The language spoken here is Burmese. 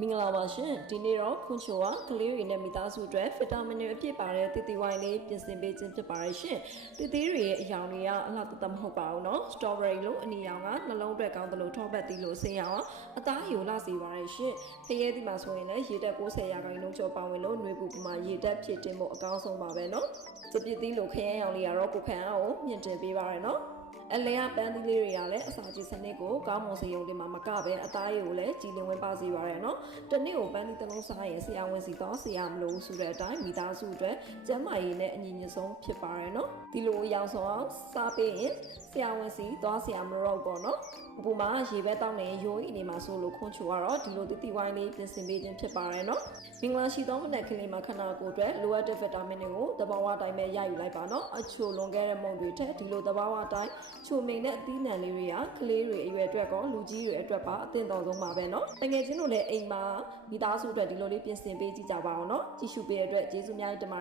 မင်္ဂလာပါရှင်ဒီနေ့တော့ခွန်ချိုကကလေးတွေနဲ့မိသားစုအတွက်ဗီတာမင်တွေအပြည့်ပါတဲ့တီတီဝိုင်းလေးပြင်ဆင်ပေးခြင်းဖြစ်ပါတယ်ရှင်တီတီတွေရဲ့အရောင်တွေကအလှတမဟုတ်ပါဘူးเนาะစတော်ဘယ်ရီလို့အနီရောင်ကနှလုံးအတွက်ကောင်းတယ်လို့ထောပတ်သီးလို့အစင်ရောင်အသားယူလာစေပါတယ်ရှင်ဖရဲဒီမှာဆိုရင်လည်းရေတက်90ရာခိုင်နှုန်းကျော်ပါဝင်လို့နှွေးပူပမာရေတက်ဖြစ်တင်ဖို့အကောင်းဆုံးပါပဲเนาะစပစ်သီးလို့ခရမ်းရောင်လေးကတော့ကိုခန့်အောင်မြင့်တင်ပေးပါရယ်เนาะအလဲပန်းသီးလေးတွေကလည်းအစာကြီးစနစ်ကိုကောင်းမွန်စေရုံတင်မှာမကပဲအသားရည်ကိုလည်းကြည်လင်ဝင်ပါစေပါရယ်နော်။တနေ့ကိုပန်းသီးတစ်လုံးစားရင်ဆရာဝန်စီတော့ဆရာမလို့ဆိုတဲ့အတိုင်းမိသားစုအတွက်ကျန်းမာရေးနဲ့အညီညွတ်ဆုံးဖြစ်ပါရယ်နော်။ဒီလိုအရောင်ဆောင်အောင်စားပေးရင်ဆရာဝန်စီတော့ဆရာမလို့ပေါ့နော်။ဘူမှာရေဘက်တောင်းနေရိုးဤနေမှာဆိုလို့ခွန်ချိုကတော့ဒီလိုတီတီဝိုင်းလေးပြင်ဆင်ပေးခြင်းဖြစ်ပါရယ်နော်။မင်္ဂလာရှိသောမနက်ကလေးမှာခန္ဓာကိုယ်အတွက်လိုအပ်တဲ့ဗီတာမင်တွေကိုသဘာဝတိုင်းပဲရယူလိုက်ပါနော်။အချိုလွန်ခဲ့တဲ့မုံတွေထက်ဒီလိုသဘာဝတိုင်းချိုမိန်တဲ့အသီးနှံလေးတွေကကလေးတွေအရွယ်အတွက်ကောလူကြီးတွေအတွက်ပါအသင့်တော်ဆုံးပါပဲเนาะတကယ်ချင်းတို့လည်းအိမ်မှာမိသားစုအတွက်ဒီလိုလေးပြင်ဆင်ပေးကြည့်ကြပါအောင်เนาะကြည့်ရှုပေးတဲ့အတွက်ကျေးဇူးများတင်ပါ